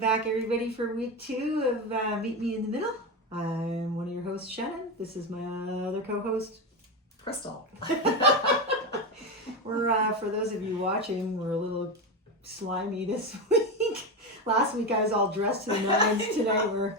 back, everybody, for week 2 of Meet Me in the Middle. I'm one of your hosts, Shannon. This is my other co-host, Crystal. We're for those of you watching, we're a little slimy this week. Last week I was all dressed to the nines. Tonight we're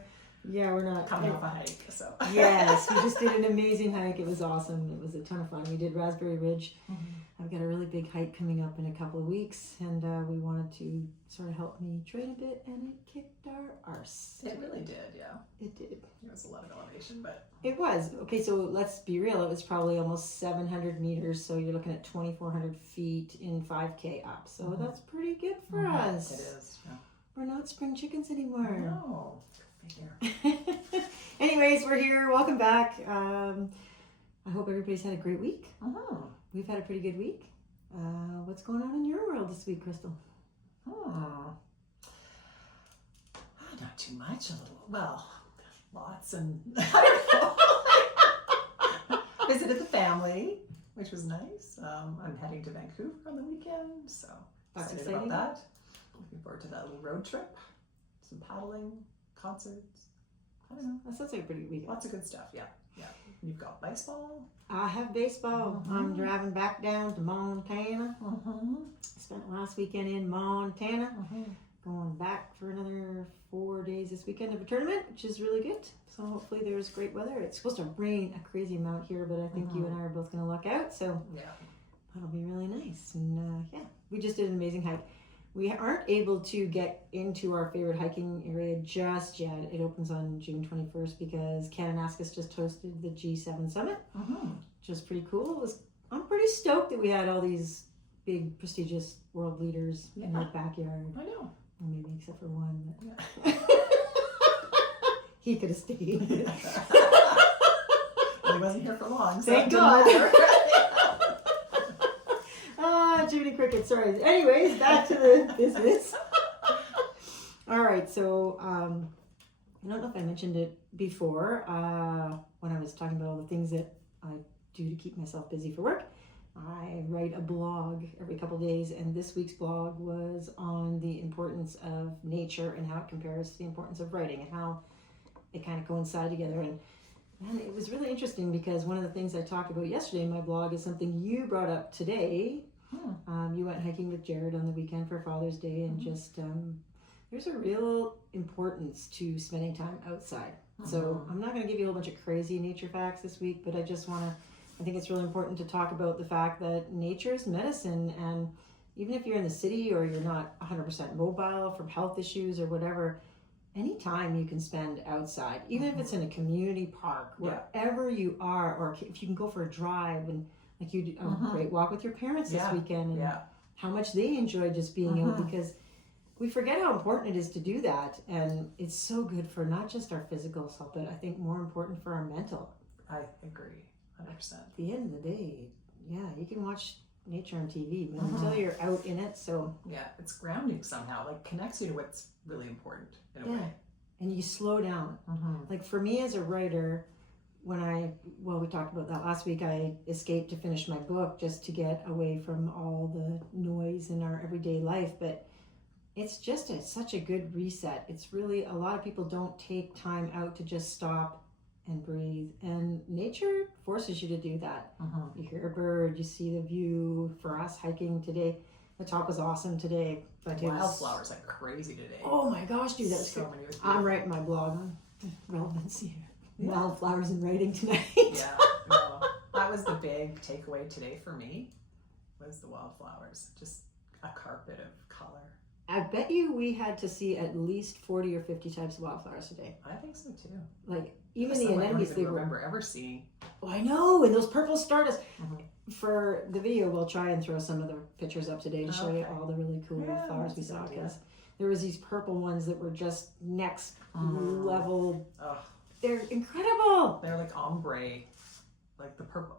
not Coming off a hike, so. Yes, we just did an amazing hike. It was awesome. It was a ton of fun. We did Raspberry Ridge. Mm-hmm. I've got a really big hike coming up in a couple of weeks, and we wanted to sort of help me train a bit, and it kicked our arse. It really did, yeah. It did. It was a lot of elevation, but. It was. Okay, so let's be real. It was probably almost 700 meters, so you're looking at 2,400 feet in 5K up. So that's pretty good for us. It is, yeah. We're not spring chickens anymore. No. Figure. Anyways, we're here. Welcome back. I hope everybody's had a great week. We've had a pretty good week. What's going on in your world this week, Crystal? Not too much. A little. Well, lots and I don't know. Visited the family, which was nice. I'm heading to Vancouver on the weekend, so That's excited exciting. about that. Looking forward to that little road trip. Some paddling, concerts. I don't know. That sounds like a pretty good weekend. Lots of good stuff, yeah. You've got baseball. I have baseball. I'm driving back down to Montana. Spent last weekend in Montana. Going back for another 4 days this weekend of a tournament, which is really good. So hopefully there's great weather. It's supposed to rain a crazy amount here, but I think you and I are both going to luck out. So that'll be really nice. And we just did an amazing hike. We aren't able to get into our favorite hiking area just yet. It opens on June 21st because Kananaskis just hosted the G7 Summit, which was pretty cool. I'm pretty stoked that we had all these big, prestigious world leaders in our backyard. I know. Well, maybe except for one. But he could have stayed. Well, he wasn't here for long. So Thank God. Jiminy Cricket, sorry. Anyways, back to the business. All right, so I don't know if I mentioned it before when I was talking about all the things that I do to keep myself busy for work. I write a blog every couple of days, and this week's blog was on the importance of nature and how it compares to the importance of writing and how they kind of coincide together. And man, it was really interesting because one of the things I talked about yesterday in my blog is something you brought up today. You went hiking with Jared on the weekend for Father's Day, and just there's a real importance to spending time outside. So I'm not going to give you a whole bunch of crazy nature facts this week, but I think it's really important to talk about the fact that nature is medicine, and even if you're in the city or you're not 100% mobile from health issues or whatever, any time you can spend outside, even if it's in a community park, wherever you are, or if you can go for a drive and like you did a great walk with your parents this weekend, and how much they enjoy just being out, because we forget how important it is to do that, and it's so good for not just our physical health, but I think more important for our mental. I agree, 100%. At the end of the day, you can watch nature on TV, but until you're out in it, so it's grounding somehow, like connects you to what's really important in a way. And you slow down. Like for me as a writer, we talked about that last week, I escaped to finish my book just to get away from all the noise in our everyday life, but it's just such a good reset. It's really, a lot of people don't take time out to just stop and breathe, and nature forces you to do that. You hear a bird, you see the view. For us hiking today, the top was awesome today, but wildflowers like crazy today. Oh my gosh, dude, that's so good. I'm writing my blog on relevancy wildflowers and writing tonight. That was the big takeaway today for me, was the wildflowers. Just a carpet of color. I bet you we had to see at least 40 or 50 types of wildflowers today. I think so too. Like even the anemones, I don't remember ever seeing. Oh, I know, and those purple stardust. For the video, we'll try and throw some of the pictures up today to show you all the really cool flowers we saw, because there was these purple ones that were just next level. They're incredible. They're like ombre, like the purple,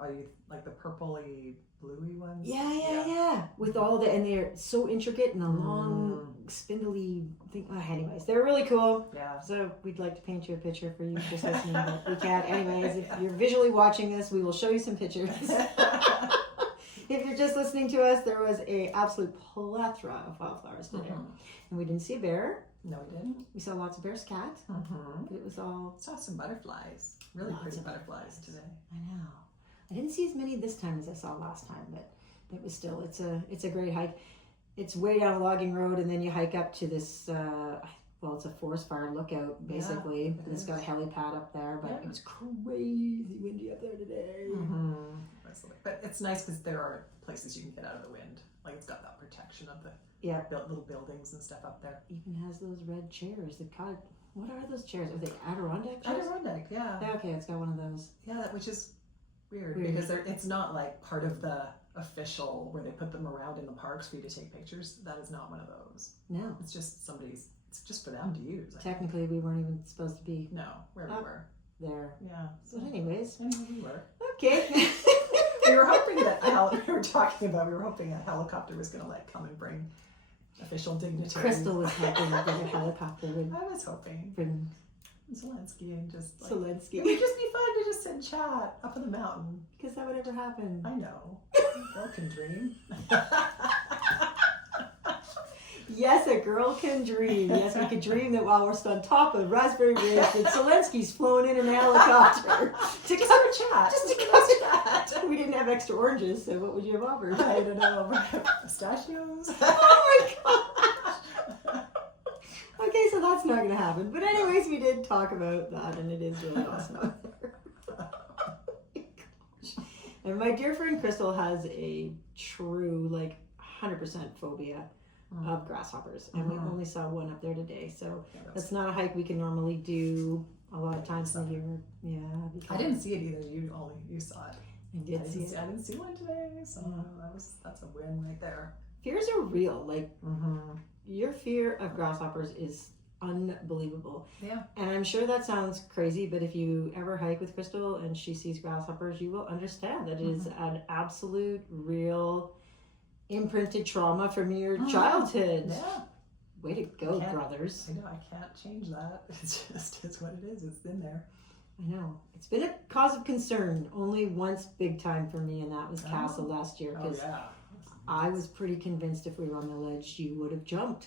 like the purpley bluey ones. Yeah. With all the, and they're so intricate and a long, spindly thing. Anyways, they're really cool. Yeah. So we'd like to paint you a picture for you just listening, but we can't. Anyways, if you're visually watching this, we will show you some pictures. If you're just listening to us, there was a absolute plethora of wildflowers today. And we didn't see a bear. No, we didn't. We saw lots of bears, cat, Mm-hmm. but it was all. Saw some butterflies. Really Lots pretty of butterflies today. I know. I didn't see as many this time as I saw last time, but it was still. It's a great hike. It's way down a logging road, and then you hike up to this. Well, it's a forest fire lookout, basically. it And it's got a is. helipad up there, but Yeah. it was crazy windy up there today. Mm-hmm. But it's nice because there are places you can get out of the wind. Like it's got that protection of the little buildings and stuff up there. Even has those red chairs. They've got. What are those chairs? Are they Adirondack chairs? Adirondack, yeah. Yeah, okay, it's got one of those. Yeah, which is weird. Weird. Because it's not like part of the official where they put them around in the parks for you to take pictures. That is not one of those. No. It's just it's just for them to use. I think. Technically, we weren't even supposed to be No, where we were. there. Yeah. But anyways. Anyway, we were. Okay. We were hoping that we were hoping a helicopter was going to come and bring official dignitaries. Crystal was hoping that a helicopter would I was hoping. bring Zelensky and just it Zelensky. would just be fun to just sit and chat up in the mountain. Because that would ever happen. I know. Girl can dream. Yes, a girl can dream. Yes, we could dream that while we're on top of Raspberry Ridge, that Zelensky's flown in a helicopter to Just come. have a chat. Just to have a chat. We didn't have extra oranges, so what would you have offered? I don't know. Pistachios. Oh my gosh. Okay, so that's not going to happen. But anyways, we did talk about that, and it is really awesome out there. And my dear friend Crystal has a true, 100% phobia of grasshoppers. And we only saw one up there today. So that's not a hike we can normally do a lot of times in the year. Yeah. I didn't see it either. You saw it. I did see it. I didn't see one today, so that's a win right there. Fears are real. Your fear of grasshoppers is unbelievable. Yeah. And I'm sure that sounds crazy, but if you ever hike with Crystal and she sees grasshoppers, you will understand that it is an absolute, real, imprinted trauma from your childhood. Yeah. Way to go, brothers. I know, I can't change that. It's what it is. It's been there. I know. It's been a cause of concern only once big time for me, and that was Castle last year. Oh, yeah. I was pretty convinced if we were on the ledge, you would have jumped.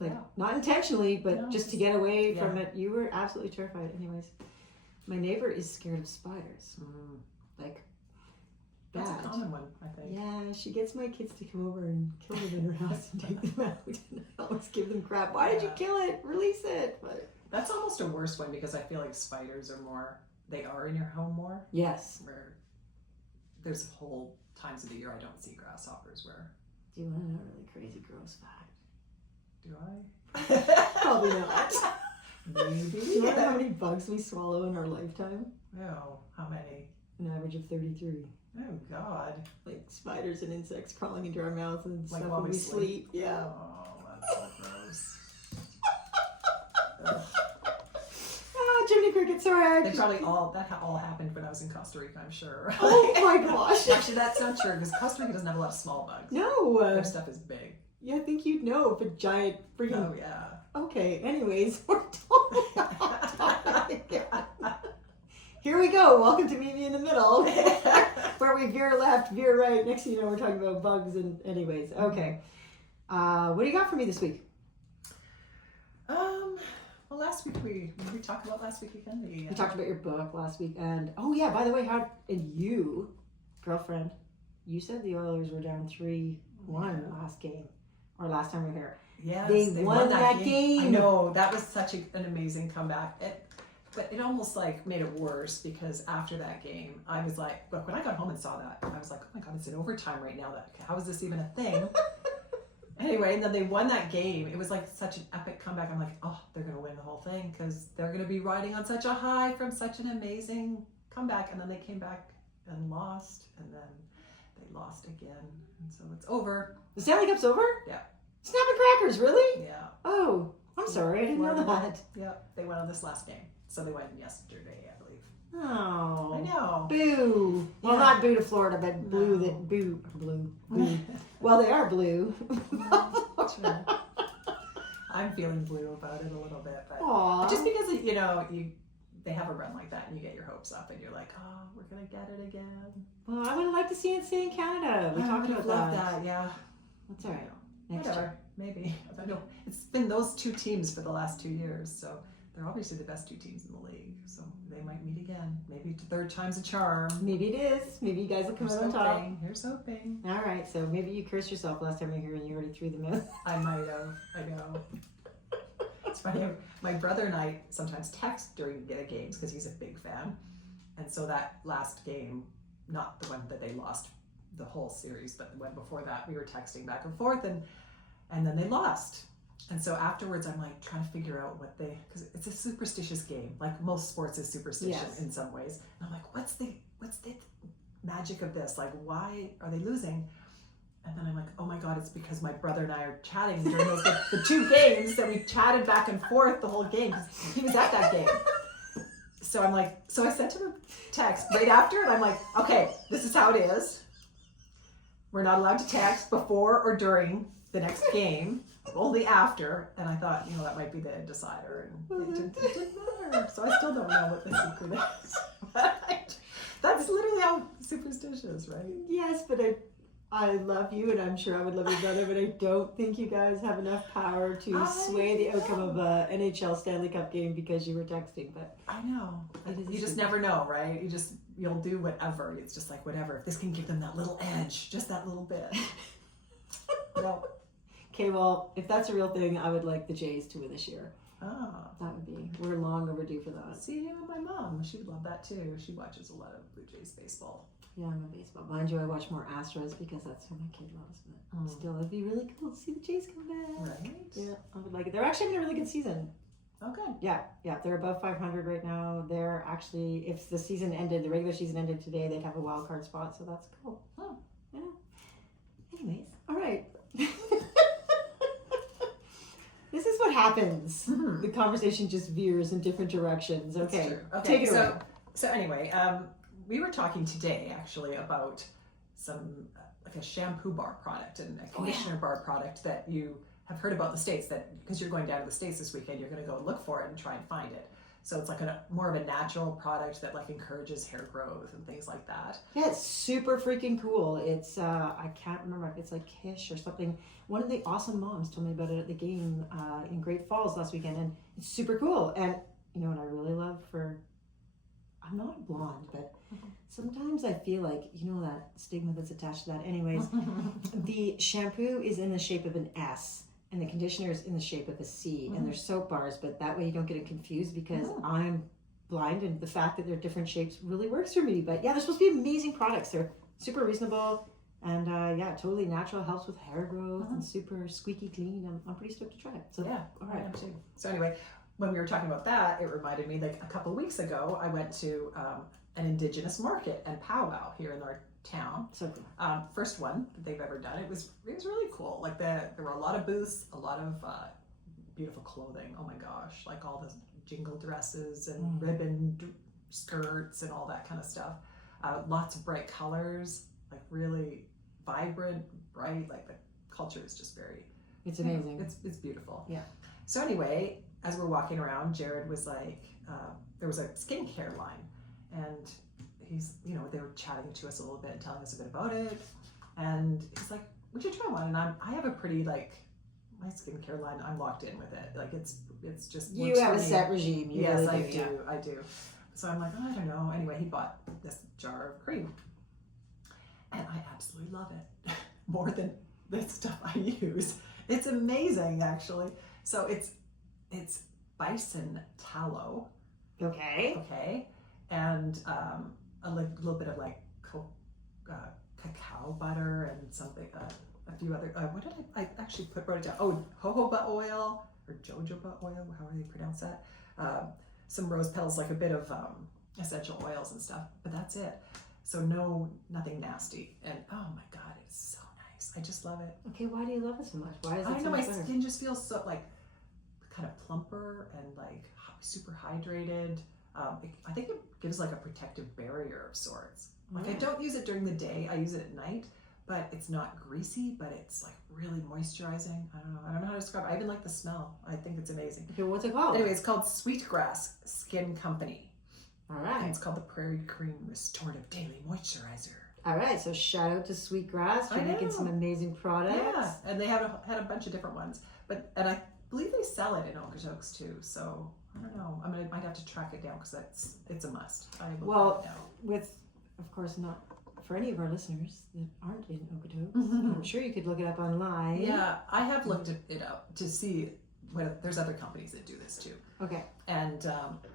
Yeah. Not intentionally, but No, just to get away from it. You were absolutely terrified. Anyways, my neighbor is scared of spiders. That's Bad. a common one, I think. Yeah, she gets my kids to come over and kill them in her house and take them out. And I always give them crap. Why did you kill it? Release it. But that's almost a worse one because I feel like spiders are more, they are in your home more. Yes. Where there's whole times of the year I don't see grasshoppers where. Do you want to know a really crazy, gross fact? Do I? Probably not. Maybe. Do you want to know how many bugs we swallow in our lifetime? Oh, how many? An average of 33. Oh, God. Like spiders and insects crawling into our mouths and stuff while when we sleep. Yeah. Oh, that's so gross. Ah, Jiminy Cricket, sorry. They probably all happened when I was in Costa Rica, I'm sure. Oh my gosh. Actually, that's not true because Costa Rica doesn't have a lot of small bugs. No. Their stuff is big. Yeah, I think you'd know if a giant freaking. Oh, yeah. Okay, anyways, we're totally off topic again. Here we go. Welcome to Meet Me in the Middle, where we veer left, veer right. Next thing you know, we're talking about bugs and anyways. Okay. What do you got for me this week? Well, last week we talked about last week again. We talked about your book last week, and oh yeah, by the way, you, girlfriend, you said the Oilers were down 3-1 last game, or last time we were here. Yes, they won that game. I know, that was such an amazing comeback. But it almost made it worse because after that game, I was like, look, when I got home and saw that, I was like, oh my God, it's in overtime right now. How is this even a thing? Anyway, and then they won that game. It was such an epic comeback. I'm like, oh, they're going to win the whole thing because they're going to be riding on such a high from such an amazing comeback. And then they came back and lost, and then they lost again. And so it's over. The Stanley Cup's over? Yeah. Snapping crackers, really? Yeah. Oh, I'm sorry, I didn't know that. Yeah, they won on this last game. So they went yesterday, I believe. Oh. I know. Boo. Well, Yeah. not boo to Florida, but blue No. that boo. Well, they are blue. True. I'm feeling blue about it a little bit, but Aww. just because they have a run like that and you get your hopes up and you're like, oh, we're gonna get it again. Well, I would have liked to see it stay in Canada. We talked about love that. that. Yeah. That's all right. Whatever. maybe. I know it's been those two teams for the last 2 years, so they're obviously the best two teams in the league. So they might meet again. Maybe third time's a charm. Maybe it is. Maybe you guys will come out on top. Here's hoping. All right, so maybe you cursed yourself last time you were here and you already threw them out. I might have. I know. It's funny. My brother and I sometimes text during games because he's a big fan. And so that last game, not the one that they lost the whole series, but the one before that, we were texting back and forth, and then they lost. And so afterwards, I'm like trying to figure out because it's a superstitious game. Like most sports is superstition in some ways. And I'm like, what's the magic of this? Like, why are they losing? And then I'm like, oh my God, it's because my brother and I are chatting during the two games that we chatted back and forth the whole game. He was at that game. So I'm like, so I sent him a text right after, and I'm like, okay, this is how it is. We're not allowed to text before or during the next game, only after. And I thought, that might be the decider, and it didn't matter. So I still don't know what the secret is. That's literally how superstitious, right? Yes, but I love you, and I'm sure I would love your brother, but I don't think you guys have enough power to sway the outcome of a NHL Stanley Cup game because you were texting. But I know. You just never know, right? You'll do whatever. It's just like, whatever. If this can give them that little edge, just that little bit. No. Okay, well, if that's a real thing, I would like the Jays to win this year. Oh. That would be. We're long overdue for that. See, my mom, she would love that too. She watches a lot of Blue Jays baseball. Yeah, I'm a baseball. Mind you, I watch more Astros because that's what my kid loves. But still, it'd be really cool to see the Jays come back. Right? Yeah, I would like it. They're actually having a really good season. Oh, good. Yeah. They're above 500 right now. They're actually, if the regular season ended today, they'd have a wild card spot. So that's cool. Oh. Yeah. Anyways, all right. This is what happens. The conversation just veers in different directions. Okay, take it away. So anyway, we were talking today actually about some like a shampoo bar product and a conditioner bar product that you have heard about in the States, that because you're going down to the States this weekend, you're going to go look for it and try and find it. So it's like more of a natural product that like encourages hair growth and things like that. Yeah, it's super freaking cool. It's I can't remember if it's like Kish or something. One of the awesome moms told me about it at the game in Great Falls last weekend, and it's super cool. And you know what I really love I'm not blonde, but sometimes I feel like, that stigma that's attached to that. Anyways, the shampoo is in the shape of an S, and the conditioner is in the shape of a C, and they're soap bars, but that way you don't get it confused because I'm blind, and the fact that they're different shapes really works for me. But yeah, they're supposed to be amazing products. They're super reasonable, and totally natural, helps with hair growth, and super squeaky clean. I'm pretty stoked to try it. So yeah, all right. I am too. So anyway, when we were talking about that, it reminded me, like a couple of weeks ago, I went to an Indigenous market and powwow here in our town. So cool. First one that they've ever done. It was really cool. Like there were a lot of booths, a lot of beautiful clothing. Oh my gosh, like all the jingle dresses and ribbon skirts and all that kind of stuff. Lots of bright colors, like really vibrant, bright. Like the culture is just very. It's amazing. It's beautiful. Yeah. So anyway, as we're walking around, Jared was like, there was a skincare line, and he's, they were chatting to us a little bit and telling us a bit about it, and he's like, would you try one? And I have a pretty, like, my skincare line, I'm locked in with it. Like, it's just You have a set regime. Yes, really I do. So I'm like, I don't know. Anyway, he bought this jar of cream, and I absolutely love it more than the stuff I use. It's amazing, actually. So it's bison tallow. Okay. And a little bit of like cacao butter and something, a few other, what did I actually wrote it down? Oh, jojoba oil or jojoba oil, however you pronounce that. Some rose petals, like a bit of essential oils and stuff, but that's it. So nothing nasty. And oh my God, it's so nice. I just love it. Okay, why do you love it so much? Why is it I don't so know, my much better? skin just feels so like kind of plumper and like super hydrated. I think it gives like a protective barrier of sorts. Like I don't use it during the day, I use it at night, but it's not greasy, but it's like really moisturizing. I don't know how to describe it. I even like the smell. I think it's amazing. Okay, what's it called? Anyway, it's called Sweetgrass Skin Company. All And right. it's called the Prairie Cream Restorative Daily Moisturizer. All right, so shout out to Sweetgrass for I making know. some amazing products. Yeah, and they had a bunch of different ones, and I believe they sell it in Okotoks too. So I don't know. I might have to track it down because it's a must. I will Well, find out. with, of course, not for any of our listeners that aren't in Okotoks. Mhm. I'm sure you could look it up online. Yeah, I have looked it up to see whether there's other companies that do this too. Okay. And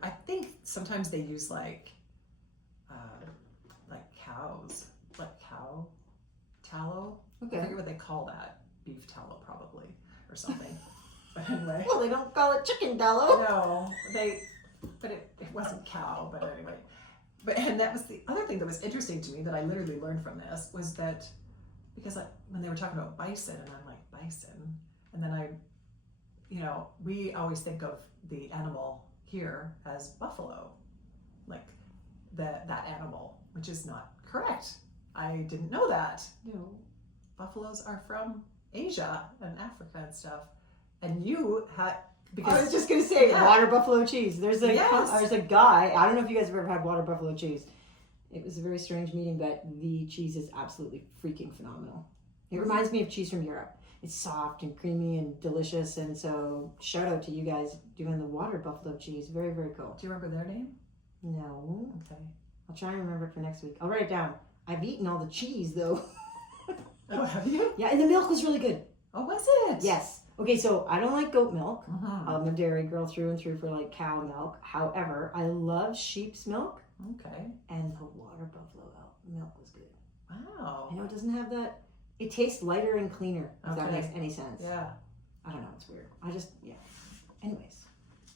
I think sometimes they use like cows, like cow tallow. I Okay. forget what they call that. Beef tallow probably or something. But anyway. Well, they don't call it chicken tallow. No, but it wasn't cow, but anyway. And that was the other thing that was interesting to me that I literally learned from this was that because when they were talking about bison and I'm like bison and then we always think of the animal here as buffalo, like that animal, which is not correct. I didn't know that. Buffaloes are from Asia and Africa and stuff. And you had I was just gonna say water buffalo cheese. There's a Yes. there's a guy. I don't know if you guys have ever had water buffalo cheese. It was a very strange meeting, but the cheese is absolutely freaking phenomenal. It reminds me of cheese from Europe. It's soft and creamy and delicious, and so shout out to you guys doing the water buffalo cheese. Very, very cool. Do you remember their name? No, Okay. I'll try and remember it for next week. I'll write it down. I've eaten all the cheese though. Oh, have you? Yeah, and the milk was really good. Oh, was it? Yes. Okay, so I don't like goat milk. Uh-huh. I'm a dairy girl through and through for like cow milk. However, I love sheep's milk, Okay. and the water buffalo milk was good. Wow. I know it doesn't have that. It tastes lighter and cleaner, if that Okay. makes any sense. Yeah. I don't know, it's weird. Anyways,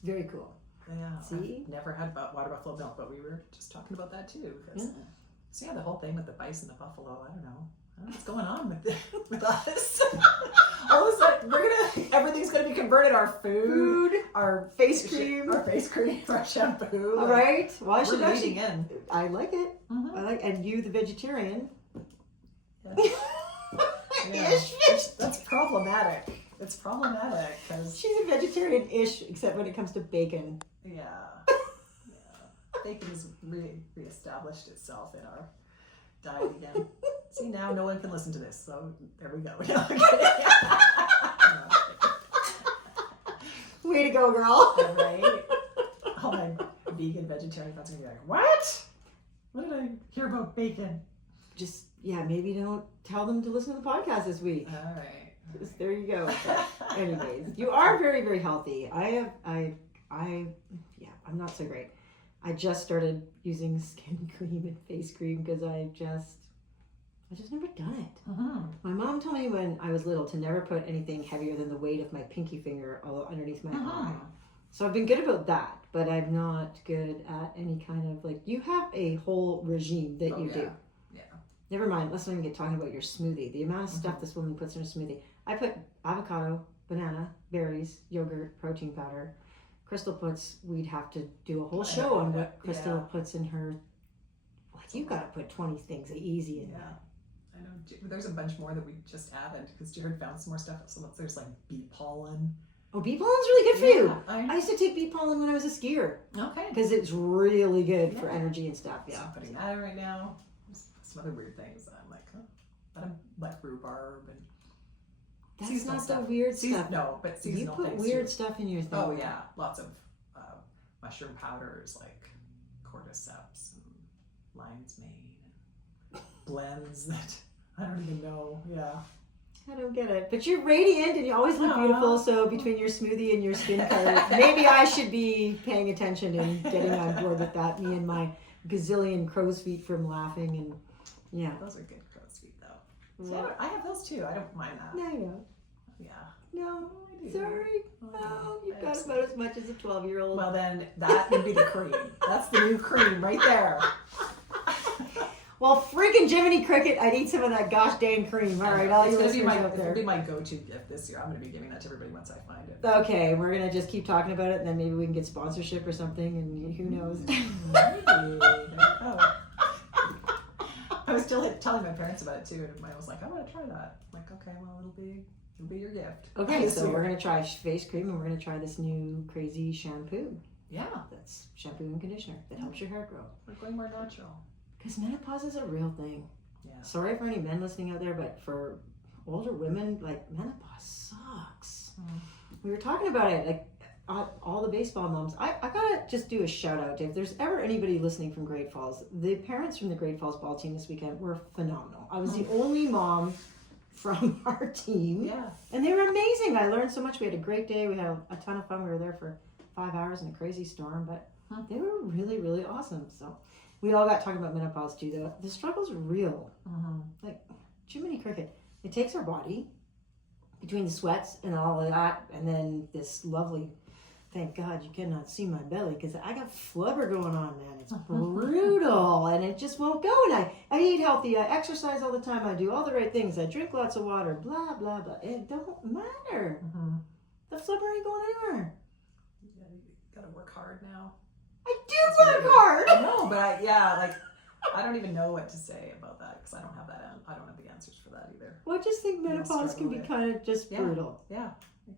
very cool. Yeah. See? I've never had water buffalo milk, but we were just talking about that too. Yeah. So yeah, the whole thing with the bison, the buffalo, I don't know what's going on with us. All of a sudden, everything's gonna be converted. Our food, our face cream, our shampoo. All right. Well, I should We're actually. leading in. I like it. Mhm. I like, and you, the vegetarian. Yeah. Yeah. Ish. That's problematic. It's problematic because She's a vegetarian-ish, except when it comes to bacon. yeah, bacon has reestablished itself in our diet again. See, now no one can listen to this, so there we go. No, I'm kidding. Way to go, girl. Right? All my vegan, vegetarian friends are gonna be like, "What? What did I hear about bacon?" Just maybe don't tell them to listen to the podcast this week. All right. Just, there you go. Anyways, you are very, very healthy. I'm not so great. I just started using skin cream and face cream because I just never done it. Mm-hmm. My mom told me when I was little to never put anything heavier than the weight of my pinky finger underneath my eye. So I've been good about that, but I'm not good at any kind of you have a whole regime that you do. Yeah. Never mind, let's not even get talking about your smoothie. The amount of stuff this woman puts in her smoothie. I put avocado, banana, berries, yogurt, protein powder. Crystal we'd have to do a whole show on what Crystal puts in her. You gotta put 20 things easy in that. I know. There's a bunch more that we just haven't because Jared found some more stuff. So there's like bee pollen. Oh, bee pollen's really good for you. I used to take bee pollen when I was a skier. Okay. Because it's really good for energy and stuff. So I'm putting that in right now. There's some other weird things that I'm like, but I'm like rhubarb and That's not stuff. the weird stuff. No, but You seasonal put things weird too. stuff in your thing. Oh yeah, lots of mushroom powders like cordyceps and lion's mane and blends that I don't even know. Yeah. I don't get it. But you're radiant and you always look beautiful, so between your smoothie and your skin color, maybe I should be paying attention and getting on board with that. Me and my gazillion crow's feet from laughing and Those are good crow's feet though. So I have those too. I don't mind that. No, you don't. Yeah. No, I do. sorry. No, you've got about as much as a 12-year-old. Well then, that would be the cream. That's the new cream right there. Well, freaking Jiminy Cricket, I'd eat some of that gosh dang cream. All right, all you listeners out It's there. gonna be my go-to gift this year. I'm gonna be giving that to everybody once I find it. Okay, we're going to just keep talking about it, and then maybe we can get sponsorship or something, and who knows. Maybe. Oh. I was still telling my parents about it too, and I was like, I want to try that. I'm like, okay, well, it'll be your gift. Okay, so we're going to try face cream, and we're going to try this new crazy shampoo. Yeah. That's shampoo and conditioner that helps your hair grow. We're going more natural. Because menopause is a real thing. Yeah. Sorry for any men listening out there, but for older women, like, menopause sucks. We were talking about it, like, all the baseball moms. I gotta just do a shout out to, if there's ever anybody listening from Great Falls, the parents from the Great Falls ball team this weekend were phenomenal. I was the only mom from our team. Yeah. And they were amazing. I learned so much. We had a great day. We had a ton of fun. We were there for 5 hours in a crazy storm, but they were really, really awesome. So we all got talking about menopause too, though. The struggle's real. Like, Jiminy Cricket. It takes our body between the sweats and all of that, and then this lovely, thank God you cannot see my belly because I got flubber going on, man. It's brutal, and it just won't go. And I eat healthy. I exercise all the time. I do all the right things. I drink lots of water. Blah blah blah. It don't matter. The flubber ain't going anywhere. You gotta work hard now. I do work hard. I know, but I don't even know what to say about that because I don't have the answers for that either. Well, I just think menopause can be kind of just brutal. Yeah.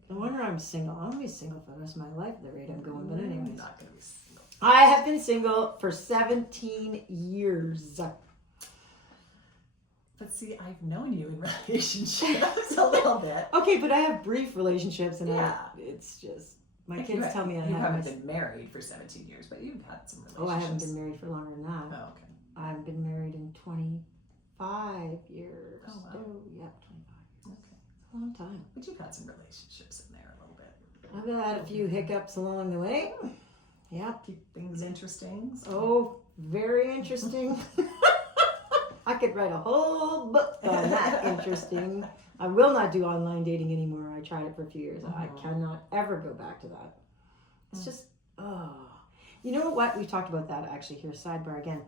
No wonder I'm single. I'm gonna be single for the rest of my life at the rate I'm going. But anyways, I'm not gonna be single. I have been single for 17 years. But see, I've known you in relationships a little bit. Okay, but I have brief relationships, and Yeah. it's just my kids tell me I haven't been married for 17 years, but you've had some relationships. Oh, I haven't been married for longer than that. Oh, okay. I've been married in 25 years. Oh, wow. Oh, yeah, 25 years. Okay. A long time. But you've had some relationships in there a little bit. I've had a few hiccups along the way. Yeah. Keep things interesting. So. Oh, very interesting. I could write a whole book on that. Interesting. I will not do online dating anymore. I tried it for a few years. I cannot ever go back to that. It's just, you know what? We talked about that actually here, sidebar again.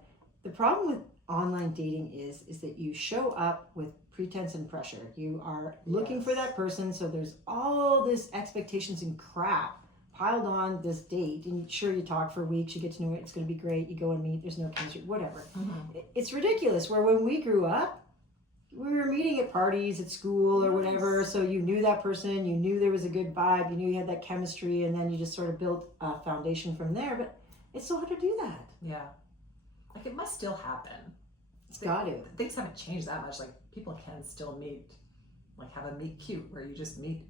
The problem with online dating is that you show up with pretense and pressure. You are looking for that person, so there's all this expectations and crap piled on this date. And sure, you talk for weeks, you get to know it, it's going to be great, you go and meet, there's no chemistry, whatever. It's ridiculous. Where when we grew up, we were meeting at parties at school or whatever, so you knew that person, you knew there was a good vibe, you knew you had that chemistry, and then you just sort of built a foundation from there. But it's so hard to do that. Yeah. Like, it must still happen. It's got to. Things haven't changed that much. Like, people can still meet, like, have a meet cute where you just meet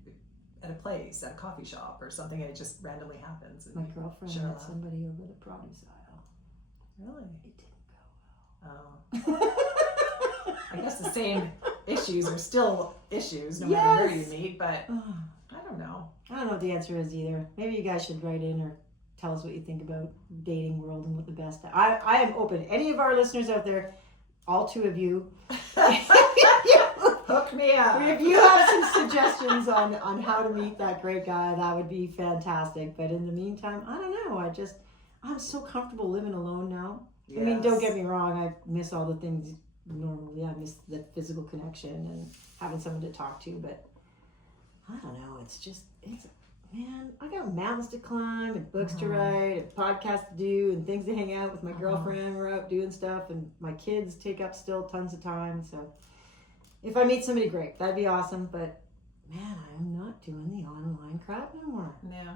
at a place, at a coffee shop or something, and it just randomly happens. My girlfriend met somebody over the produce aisle. Really? It didn't go well. Oh. I guess the same issues are still issues no matter where you meet, but I don't know. I don't know what the answer is either. Maybe you guys should write in or tell us what you think about dating world and what the best. I am open. Any of our listeners out there, all two of you, hook me up. If you have some suggestions on how to meet that great guy, that would be fantastic. But in the meantime, I don't know. I'm so comfortable living alone now. Yes. I mean, don't get me wrong. I miss all the things normally. I miss the physical connection and having someone to talk to. But I don't know. Man, I got mountains to climb and books to write and podcasts to do and things to hang out with my girlfriend. We're out doing stuff, and my kids take up still tons of time. So if I meet somebody great, that'd be awesome. But man, I'm not doing the online crap no more. Yeah,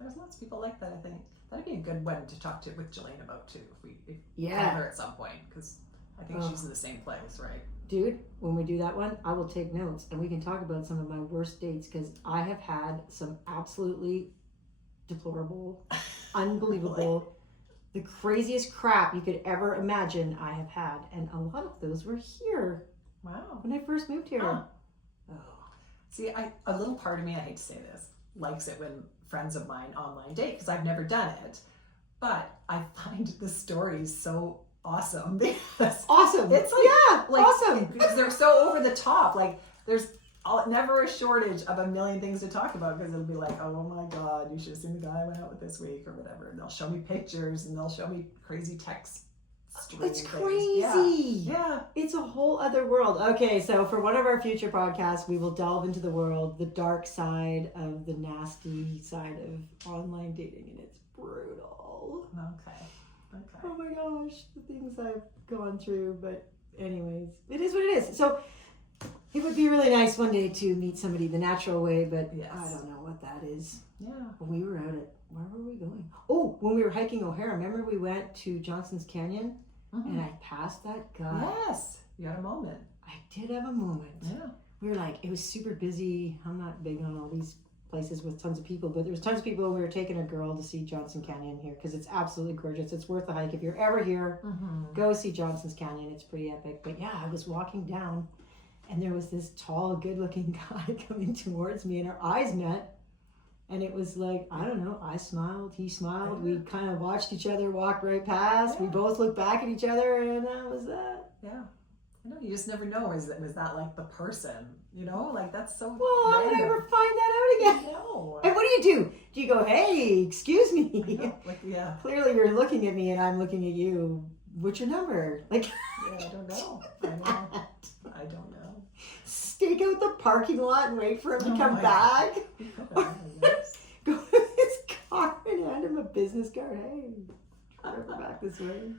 there's lots of people like that. I think that'd be a good one to talk to with Jillian about too, if we have her at some point, because I think she's in the same place, right? Dude, when we do that one, I will take notes and we can talk about some of my worst dates, because I have had some absolutely deplorable, unbelievable, the craziest crap you could ever imagine I have had. And a lot of those were here. Wow. When I first moved here. Huh. Oh. See, a little part of me, I hate to say this, likes it when friends of mine online date, because I've never done it. But I find the stories so awesome. Awesome. It's awesome because they're so over the top. Like, there's never a shortage of a million things to talk about, because it'll be like, oh my God, you should have seen the guy I went out with this week or whatever. And they'll show me pictures and they'll show me crazy text. It's crazy. Yeah. It's a whole other world. Okay, so for one of our future podcasts, we will delve into the dark side of the nasty side of online dating, and it's brutal. Okay. Oh my gosh, the things I've gone through. But anyways, it is what it is. So it would be really nice one day to meet somebody the natural way, but I don't know what that is. Yeah. When we were out where were we going? Oh, when we were hiking O'Hara, remember we went to Johnson's Canyon and I passed that guy. Yes, you had a moment. I did have a moment. Yeah. We were like, it was super busy. I'm not big on all these places with tons of people, but there was tons of people. We were taking a girl to see Johnson Canyon here because it's absolutely gorgeous. It's worth the hike. If you're ever here, go see Johnson's Canyon. It's pretty epic. But yeah, I was walking down and there was this tall, good-looking guy coming towards me and our eyes met. And it was like, I don't know, I smiled, he smiled. We kind of watched each other walk right past. We both looked back at each other, and that was that. Yeah. I know, you just never know. Was that like the person? You know, like that's so. Well, how would I ever find that out again? No. And what do? Do you go, hey, excuse me? I know. Like, yeah. Clearly you're looking at me and I'm looking at you. What's your number? Like, Yeah, I don't know. I don't know. Stake out the parking lot and wait for him to come my back. God. Yes. Go to his car and hand him a business card. Hey, drive back this way.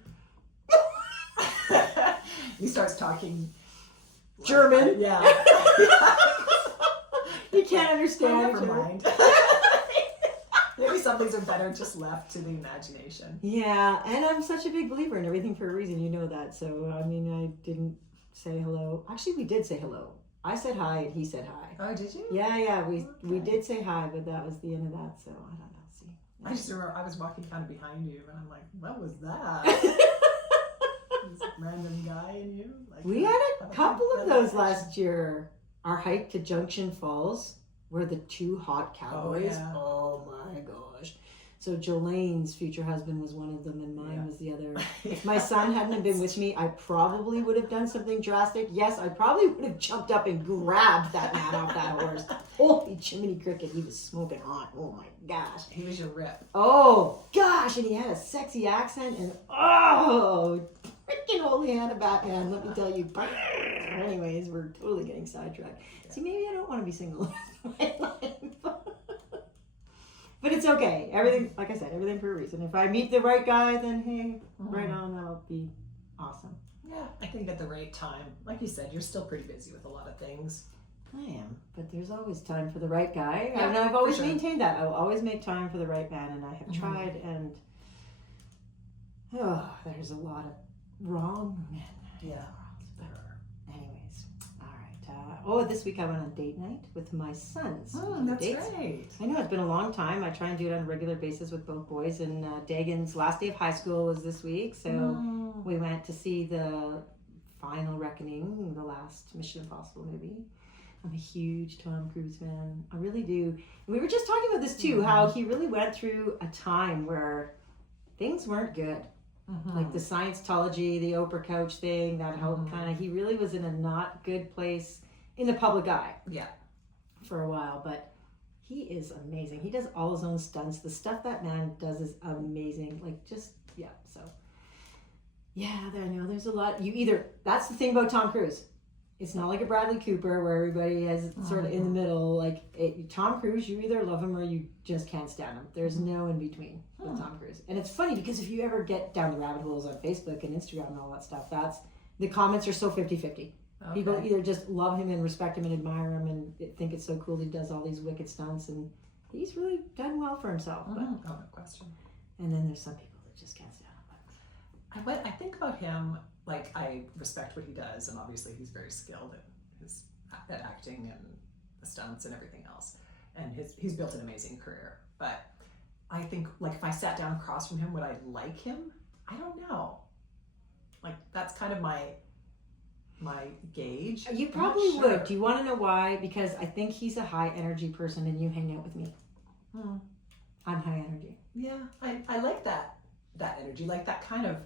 He starts talking German. Yeah. You can't understand. Never mind. Maybe some things are better just left to the imagination. Yeah, and I'm such a big believer in everything for a reason. You know that. So, I mean, I didn't say hello. Actually, we did say hello. I said hi and he said hi. Oh, did you? Yeah. We did say hi, but that was the end of that. So, I don't know. See. I just remember I was walking kind of behind you, and I'm like, what was that? This random guy and you? Like, We had a couple of those last year. Our hike to Junction Falls were the two hot cowboys. yeah. Oh my gosh. So Jolene's future husband was one of them and mine was the other. If my son hadn't have been with me, I probably would have done something drastic. Yes, I probably would have jumped up and grabbed that man off that horse. Holy Jiminy Cricket, he was smoking hot. Oh my gosh. He was your rip. Oh gosh, and he had a sexy accent and freaking holy hand of Batman, let me tell you. Anyways, we're totally getting sidetracked. See, maybe I don't want to be single in my life. But it's okay. Everything, like I said, everything for a reason. If I meet the right guy, then hey, right on, that'll be awesome. Yeah, I think at the right time. Like you said, you're still pretty busy with a lot of things. I am, but there's always time for the right guy. Yeah, and I've always for sure. maintained that. I'll always make time for the right man, and I have tried, and there's a lot of wrong men. Yeah. Anyways, all right. This week I went on date night with my sons. That's Dates. great. I know it's been a long time. I try and do it on a regular basis with both boys. And Dagan's last day of high school was this week, so we went to see the Final Reckoning, the last Mission Impossible movie. I'm a huge Tom Cruise fan. I really do. And we were just talking about this too, how he really went through a time where things weren't good. Like the Scientology, the Oprah couch thing, that whole kind of, he really was in a not good place in the public eye. Yeah. For a while, but he is amazing. He does all his own stunts. The stuff that man does is amazing. Like so. Yeah, I know there's a lot. That's the thing about Tom Cruise. It's not like a Bradley Cooper where everybody is sort of in the middle. Like Tom Cruise, you either love him or you just can't stand him. There's no in between with Tom Cruise. And it's funny because if you ever get down the rabbit holes on Facebook and Instagram and all that stuff, the comments are so 50-50. Okay. People either just love him and respect him and admire him and think it's so cool he does all these wicked stunts, and he's really done well for himself. But, no question. And then there's some people that just can't stand him. I think about him, like, I respect what he does, and obviously he's very skilled at acting and the stunts and everything else, and he's built an amazing career. But I think, like, if I sat down across from him, would I like him? I don't know. Like, that's kind of my gauge. You probably would. Do you want to know why? Because I think he's a high energy person and you hang out with me. I'm high energy. Yeah, I like that energy, like that kind of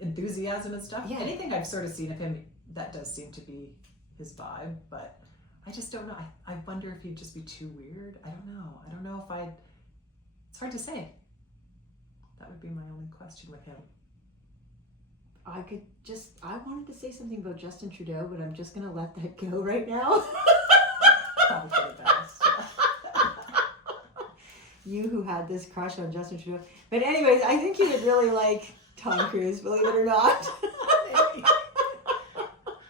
enthusiasm and stuff. Yeah. Anything I've sort of seen of him, that does seem to be his vibe, but I just don't know. I wonder if he'd just be too weird. I don't know if it's hard to say. That would be my only question with him. I wanted to say something about Justin Trudeau, but I'm just going to let that go right now. Probably for the best. You who had this crush on Justin Trudeau. But anyways, I think you would really like Tom Cruise, believe it or not.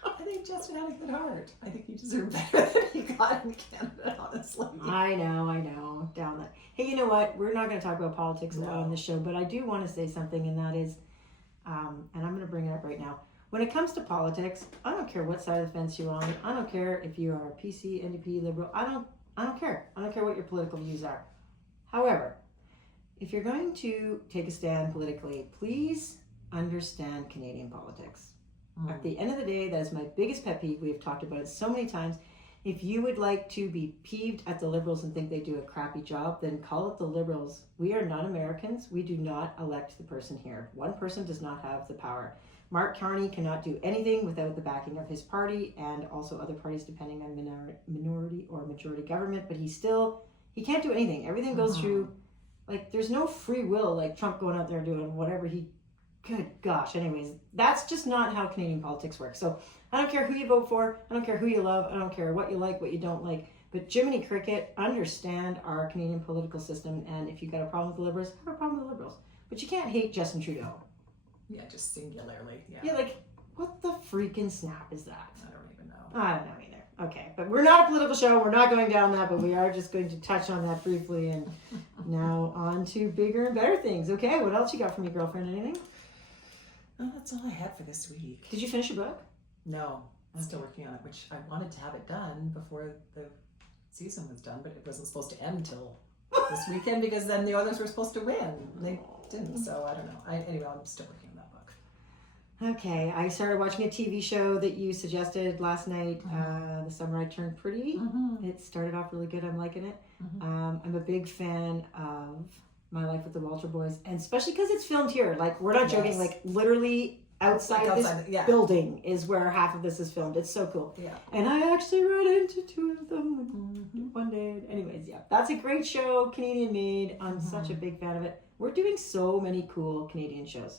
I think Justin had a good heart. I think he deserved better than he got in Canada, honestly. I know. Down that. Hey, you know what? We're not going to talk about politics on the show, but I do want to say something, and that is, and I'm going to bring it up right now. When it comes to politics, I don't care what side of the fence you're on. I don't care if you are PC, NDP, Liberal. I don't care. I don't care what your political views are. However, if you're going to take a stand politically, please understand Canadian politics. At the end of the day, that is my biggest pet peeve. We've talked about it so many times. If you would like to be peeved at the Liberals and think they do a crappy job, then call it the Liberals. We are not Americans. We do not elect the person here. One person does not have the power. Mark Carney cannot do anything without the backing of his party and also other parties depending on minority or majority government, but he can't do anything. Everything goes through, like, there's no free will, like Trump going out there doing whatever good gosh. Anyways, that's just not how Canadian politics works. So I don't care who you vote for. I don't care who you love. I don't care what you like, what you don't like. But Jiminy Cricket, understand our Canadian political system. And if you got a problem with the Liberals, have a problem with the Liberals. But you can't hate Justin Trudeau. Yeah, just singularly. Yeah. Yeah, like, what the freaking snap is that? I don't even know. I don't know either. Okay, but we're not a political show. We're not going down that, but we are just going to touch on that briefly. And now on to bigger and better things. Okay, what else you got from your girlfriend? Anything? Oh, that's all I had for this week. Did you finish your book? No, I'm still working on it, which I wanted to have it done before the season was done, but it wasn't supposed to end till this weekend because then the Oilers were supposed to win. And they didn't, so I don't know. Anyway, I'm still working on that book. Okay, I started watching a TV show that you suggested last night, The Summer I Turned Pretty. It started off really good. I'm liking it. I'm a big fan of My Life with the Walter Boys, and especially because it's filmed here. Like, we're not joking. Like, literally outside this building is where half of this is filmed. It's so cool. Yeah. And I actually ran into two of them one day. Anyways, yeah, that's a great show, Canadian made. I'm such a big fan of it. We're doing so many cool Canadian shows.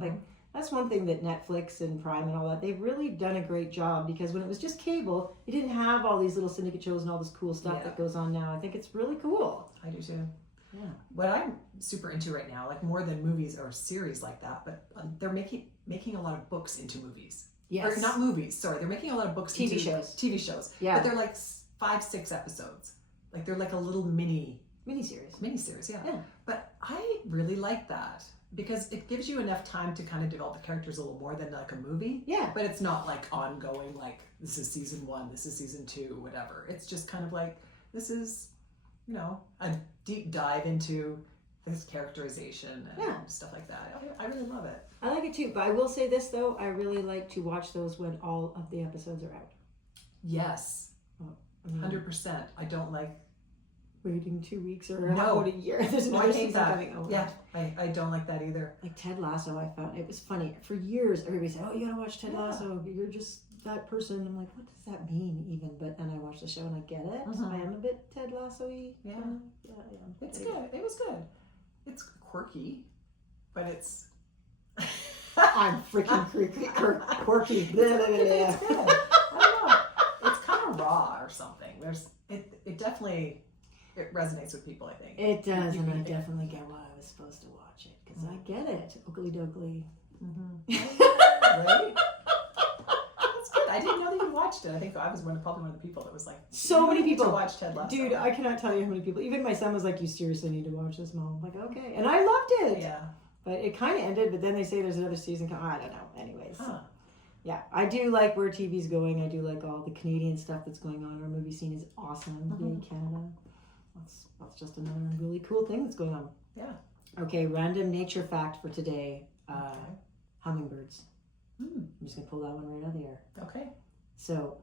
Like, that's one thing that Netflix and Prime and all that, they've really done a great job, because when it was just cable, you didn't have all these little syndicate shows and all this cool stuff that goes on now. I think it's really cool. I do too. Yeah. What I'm super into right now, like more than movies or series like that, but they're making a lot of books into movies. Yes. Or not movies, sorry. They're making a lot of books into TV shows. Yeah. But they're like 5-6 episodes. Like, they're like a little miniseries, yeah. But I really like that because it gives you enough time to kind of develop the characters a little more than like a movie. Yeah. But it's not like ongoing, like this is season 1, this is season 2, whatever. It's just kind of like, this is, you know, a deep dive into this characterization and stuff like that. I really love it. I like it too, but I will say this though, I really like to watch those when all of the episodes are out. Yes. 100%. I don't like waiting 2 weeks or about a year. There's another season coming out. Yeah, I don't like that either. Like Ted Lasso, I found it was funny. For years, everybody said, "Oh, you gotta watch Ted Lasso. You're just that person." I'm like, what does that mean even? But then I watched the show and I get it. I am a bit Ted Lasso-y. Yeah. Yeah. It's good. It was good. It's quirky, but it's... I'm freaking quirky. It's good. I don't know. It's kind of raw or something. It definitly... It resonates with people, I think. It does, and I definitely get why I was supposed to watch it, because I get it. Oakley dokley. Right? That's good. I didn't know that you watched it. I think I was probably one of the people that was like, so many people to watch Ted Lasso. Dude, I cannot tell you how many people. Even my son was like, "You seriously need to watch this, Mom." I'm like, okay, and I loved it. Yeah. But it kind of ended. But then they say there's another season coming. I don't know. Anyways. So. Yeah, I do like where TV's going. I do like all the Canadian stuff that's going on. Our movie scene is awesome. Yay, Canada. That's just another really cool thing that's going on. Yeah. Okay, random nature fact for today. Hummingbirds. I'm just going to pull that one right out of the air. Okay. So,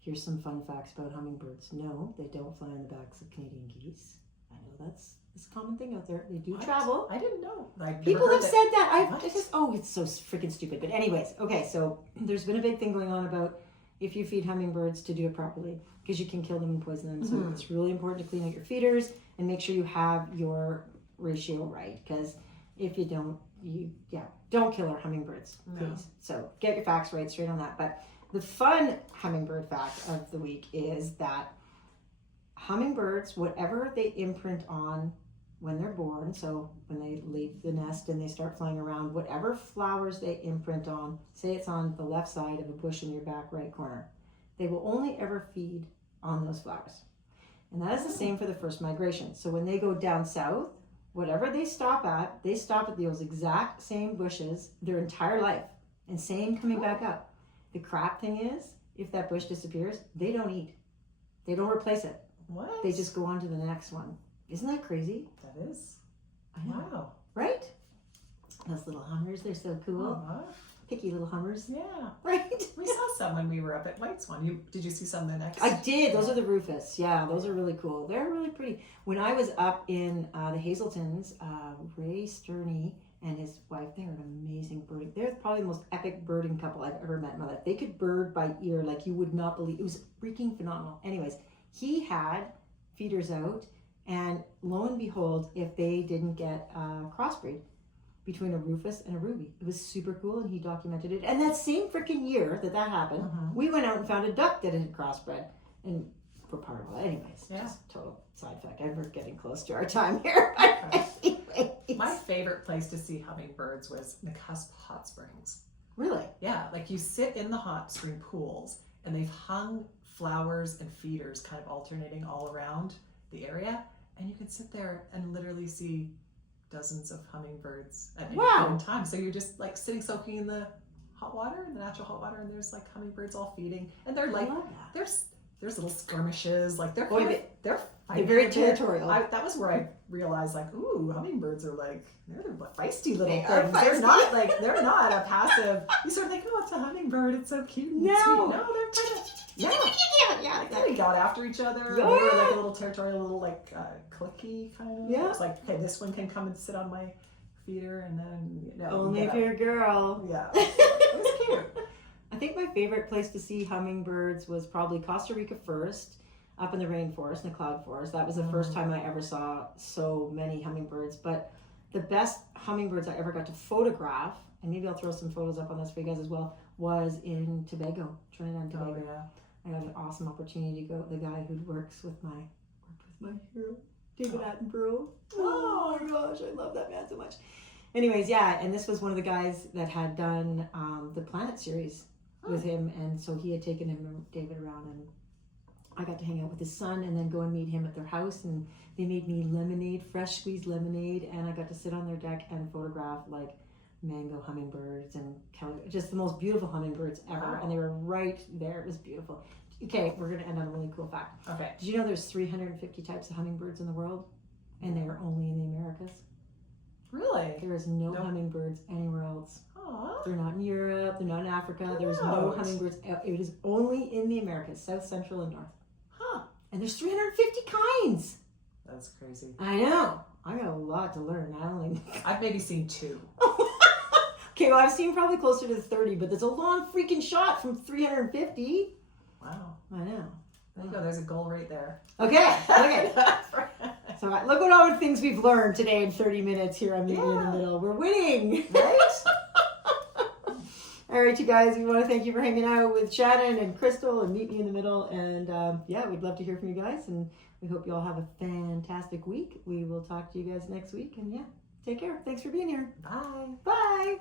here's some fun facts about hummingbirds. No, they don't fly on the backs of Canadian geese. I know that's a common thing out there. They do travel. I didn't know. People have said that. It's so freaking stupid. But anyways, okay, so there's been a big thing going on about if you feed hummingbirds to do it properly, because you can kill them and poison them. So it's really important to clean out your feeders and make sure you have your ratio right, because if you don't, don't kill our hummingbirds, please. No. So get your facts right, straight on that. But the fun hummingbird fact of the week is that hummingbirds, whatever they imprint on when they're born, so when they leave the nest and they start flying around, whatever flowers they imprint on, say it's on the left side of a bush in your back right corner, they will only ever feed on those flowers. And that is the same for the first migration. So when they go down south, whatever they stop at those exact same bushes their entire life, and same coming back up. The crap thing is, if that bush disappears, they don't eat. They don't replace it. What? They just go on to the next one. Isn't that crazy? That is. I know. Wow. Right? Those little hummers, they're so cool. Picky little hummers. Yeah. Right? We saw some when we were up at White's one. Did you see some the next? I did. Those are the Rufus. Yeah, those are really cool. They're really pretty. When I was up in the Hazeltons, Ray Sterney and his wife, they're an amazing birding. They're probably the most epic birding couple I've ever met in my life. They could bird by ear like you would not believe. It was freaking phenomenal. Anyways, he had feeders out, and lo and behold, if they didn't get crossbreed between a Rufus and a Ruby. It was super cool, and he documented it. And that same freaking year that happened, we went out and found a duck that had crossbred. And we're part of it. Anyways, just total side fact. We're getting close to our time here. Anyways. My favorite place to see hummingbirds was Nakusp Hot Springs. Really? Yeah, like you sit in the hot spring pools, and they've hung flowers and feeders kind of alternating all around the area, and you can sit there and literally see dozens of hummingbirds at any given time. So you're just like sitting soaking in the hot water, in the natural hot water, and there's like hummingbirds all feeding, and they're like there's little skirmishes, like they're very territorial. That was where I realized, like, ooh, hummingbirds are like they're feisty little things. Feisty. They're not a passive. You sort of think, oh, it's a hummingbird, it's so cute and sweet. No, they're kind of they got after each other. Yeah. We were like a little territorial, little like cliquey kind of. Yeah. It's like, okay, this one can come and sit on my feeder, and then only if you're a girl. Yeah, it was cute. I think my favorite place to see hummingbirds was probably Costa Rica first, up in the rainforest, in the cloud forest. That was the first time I ever saw so many hummingbirds. But the best hummingbirds I ever got to photograph, and maybe I'll throw some photos up on this for you guys as well, was in Tobago, Trinidad and Tobago. Oh, yeah. I had an awesome opportunity to go. The guy who worked with my hero, David Attenborough. Oh my gosh, I love that man so much. Anyways, yeah, and this was one of the guys that had done the Planet series with him, and so he had taken him and David around, and I got to hang out with his son and then go and meet him at their house, and they made me lemonade, fresh squeezed lemonade, and I got to sit on their deck and photograph like mango hummingbirds and just the most beautiful hummingbirds ever. And they were right there. It was beautiful. Okay, we're going to end on a really cool fact. Okay. Did you know there's 350 types of hummingbirds in the world, and they're only in the Americas? Really? There is no hummingbirds anywhere else. Aww. They're not in Europe. They're not in Africa. There's no hummingbirds. It is only in the Americas, South, Central, and North. Huh. And there's 350 kinds. That's crazy. I know. I got a lot to learn. I've maybe seen 2. Okay, well, I've seen probably closer to 30, but there's a long freaking shot from 350. Wow. I know. There you go. There's a goal right there. Okay. So look at all the things we've learned today in 30 minutes here on Meet Me in the Middle. We're winning. Right? All right, you guys, we want to thank you for hanging out with Shannon and Crystal and Meet Me in the Middle. And we'd love to hear from you guys. And we hope you all have a fantastic week. We will talk to you guys next week. And take care. Thanks for being here. Bye. Bye.